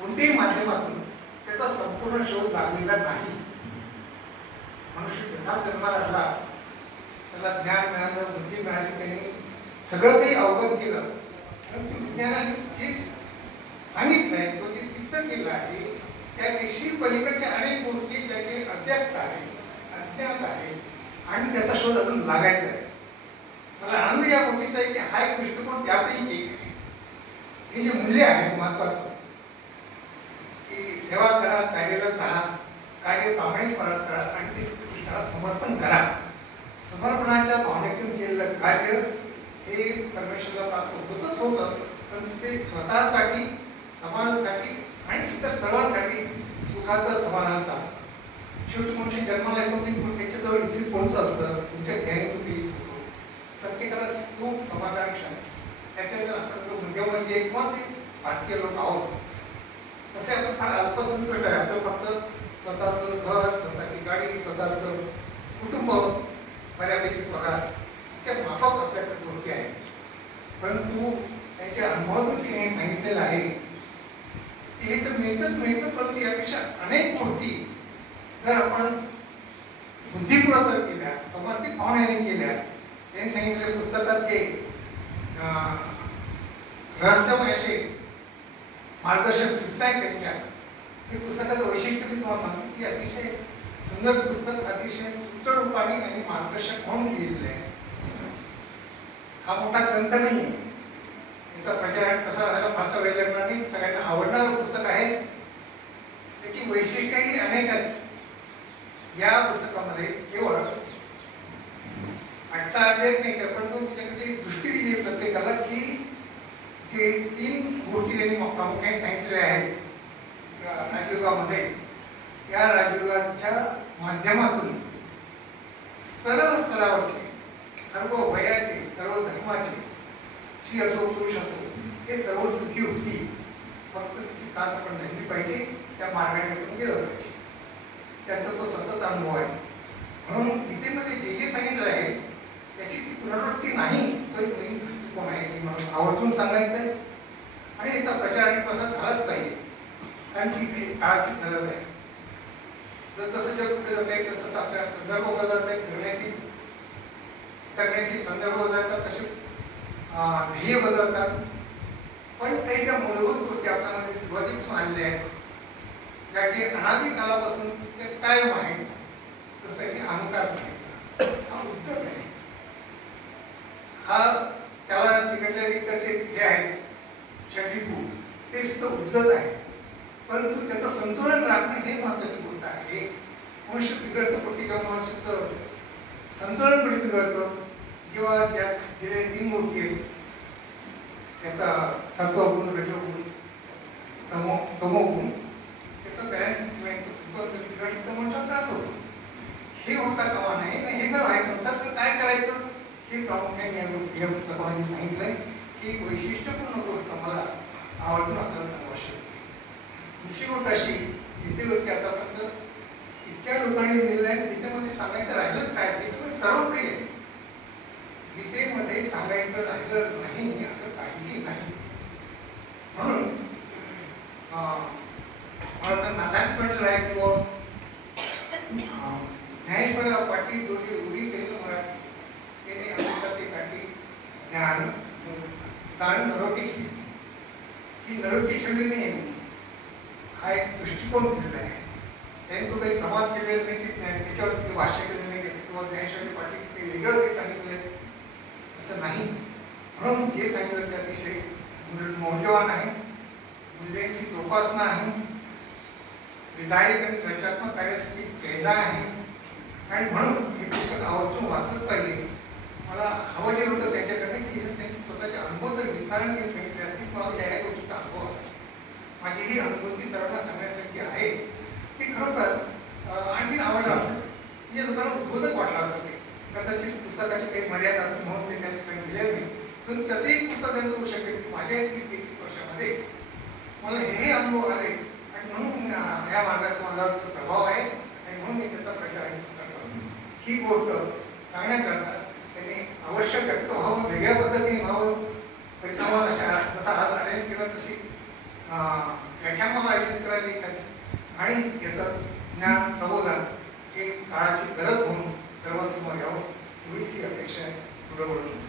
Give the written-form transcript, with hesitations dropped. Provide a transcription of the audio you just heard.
कोणत्याही माध्यमातून त्याचा संपूर्ण शोध लागलेला नाही. मनुष्य जसा जन्माला आला त्याला ज्ञान मिळालं, बुद्धी मिळाली, त्यांनी सगळं काही अवगत केलं, परंतु विज्ञानाने जे सांगितलं आहे, तो जे सिद्ध केलं आहे, त्यापेक्षा पलीकडच्या अनेक गोष्टी ज्याचे अव्यक्त आहे, अज्ञात आहे आणि त्याचा शोध अजून लागायचा आहे. मला आनंद या गोष्टीचा आहे की हा एक दृष्टिकोन त्यापैकी एक आहे. हे जे मूल्य आहे महत्वाचं, की सेवा करा, कार्यरत राहा, कार्य प्रामाणिकपणे करा आणि ते कृष्णाला समर्पण करा. समर्पणाच्या भावनेतून केलेलं कार्य हे परमेश्वराला प्राप्त होतच होतं, परंतु ते स्वतःसाठी, समाजासाठी आणि इतर सर्वांसाठी सुखाचं समाधानाचं असतं. शेवटी मनुष्य जन्माला येतो की त्याच्याजवळ इच्छित कोणचं असतं, तुमच्या ध्यानी तो केलीच होतो. प्रत्येकाला सुख, समाधान, शांती त्याच्यात आपण मध्यमवर्गीय किंवा जे भारतीय लोक आहोत तसे आपण फार अल्पसंख्याक आहे. आपलं फक्त स्वतःचं घर, स्वतःची गाडी, स्वतःचं कुटुंब, बऱ्यापैकी पगार, त्या माफक आपल्याकडे गोष्टी आहेत. परंतु त्याच्या अनुभवातून तिने हे सांगितलेलं आहे की हे तर मिळतच मिळतं, परंतु यापेक्षा अनेक गोष्टी जर आपण बुद्धिपुरस्कार केल्या, समर्पित भावनेने केल्या, त्यांनी सांगितलेल्या पुस्तकात जे रहस्यमय असे मार्गदर्शक सूचना आहेत त्यांच्या, हे पुस्तकाचं वैशिष्ट्य मी तुम्हाला सांगतो की अतिशय सुंदर पुस्तक, अतिशय सूत्र रूपाने आणि मार्गदर्शक म्हणून लिहिलेलं आहे. हा मोठा ग्रंथ नाही आहे, याचा प्रचार कसा व्हायला फारसा वेळ लागणार नाही, सगळ्यांना आवडणारं पुस्तक आहे. त्याची वैशिष्ट्यही अनेक आहेत. या पुस्तकामध्ये केवळ 18 अध्याय नाही तर पण त्याच्याकडे दृष्टी दिली आहे प्रत्येकाला की जे 3 गोष्टी त्यांनी प्रामुख्याने सांगितलेल्या आहेत राजयुगामध्ये, या राजयुगाच्या माध्यमातून स्तरावरचे, सर्व वयाचे, सर्व धर्माचे, स्त्री असो पुरुष असो, हे सर्व सुखी होती. फक्त तिची कास आपण धरली पाहिजे, त्या मार्गाने आपण गेलं पाहिजे. त्यांचा तो सतत अनुभव आहे. म्हणून गीतेमध्ये जे जे सांगितलं आहे त्याची ती पुनरावृत्ती नाही, तो एक नवीन दृष्टिकोन आहे की म्हणून आवर्जून सांगायचं आहे आणि याचा प्रचार आणि प्रसार झालाच पाहिजे, कारण ती काळाची गरज आहे. जसं जग पुढे जात आहे तसंच आपल्या संदर्भ बदलत आहे, जगण्याची संदर्भ बदलतात, तसे ध्येय बदलतात. पण काही ज्या मूलभूत गोष्टी आपल्यामध्ये सुरुवातीपासून आलेल्या आहेत, ज्या की अनादी कालापासून ते कायम आहेत, जसं की अहंकार सांगितला, हा उद्धट आहे. हा त्याला चिकटलेले इतर जे आहेत षडरिपू, ते सुद्धा उज्जत आहे. परंतु त्याचं संतुलन राखणे हे महत्वाची गोष्ट आहे. मनुष्य बिघडतं कुठे, जेव्हा मनुष्याचं संतुलन कुठे बिघडतं, जेव्हा त्यात जे 3 गोष्टी आहेत, त्याचा सत्वगुण, रजोगुण, तमोगुण, त्याचं बॅलन्स किंवा याचं संतुलन बिघडलं तर मनुष्याला त्रास होतो. हे होता कामा नाही. हे जर व्हायचं तर काय करायचं हे प्रामुख्याने या पुस्तकामध्ये सांगितलंय. ही एक वैशिष्ट्यपूर्ण गोष्ट मला आवर्जून आपल्याला सांगायची. दुसरी गोष्ट अशी, गीतेवरती आतापर्यंत इतक्या लोकांनी लिहिलेलं आहे, गीतेमध्ये सांगायचं राहिलंच काय, गीतेमध्ये सर्व काही आहे. गीतेमध्ये सांगायचं राहिलं नाही असं काहीही नाही. म्हणून मला नाथांच म्हटलं आहे किंवा ज्ञानेश्वराला पाठी जोडी रूढी केलेलं मराठी, त्याने अमृताची काठी ज्ञान ताण नरोटी ठेवली. ही नरोटी ठेवली नाही, हा एक दृष्टिकोन दिलेला आहे. त्यांनी तो काही प्रमाद केलेला नाही की त्याच्यावरती भाष्य केलेलं नाही किंवा ज्ञानेश्वराची पाठी ते वेगळं काही सांगितलं असं नाही. म्हणून जे सांगितलं ते अतिशय मौल्यवान आहे, मूल्यांची जोपासना आहे, विधायक आणि रचनात्मक कार्यासाठी प्रेरणा आहे. आणि म्हणून हे पुस्तक आवर्जून वाचलंच पाहिजे. मला हवं जे होतं त्याच्याकडे की त्यांचे स्वतःचे अनुभव तर विस्तारांचे सांगितले असतील, मला या गोष्टीचा अनुभव आहे. माझी ही अनुभूती सर्वांना सांगण्यासाठी आहे. ती खरोखर आणखीन आवडलं असतं, म्हणजे लोकांना उद्बोधक वाटलं असतं. ते कदाचित पुस्तकाची काही मर्यादा असते म्हणून ते त्यांच्याकडे दिलेलं नाही, पण त्याचंही पुस्तक त्यांचं होऊ शकेल की माझ्या 30-33 वर्षामध्ये मला हे अनुभव आले आणि म्हणून या मार्गाचा माझ्यावरचा प्रभाव आहे आणि म्हणून मी त्याचा प्रचार आणि प्रसार करतो. ही गोष्ट सांगण्याकरता त्यांनी अवश्य व्यक्त व्हावं, वेगळ्या पद्धतीने व्हावं. परिसंवाद जसा आज अरेंज केला तशी व्याख्यानमाला आयोजित करायला एखादी आणि याचं ज्ञान प्रबोधन हे काळाची गरज म्हणून सर्वांसमोर यावं एवढीच ही अपेक्षा आहे. पुढे बोलून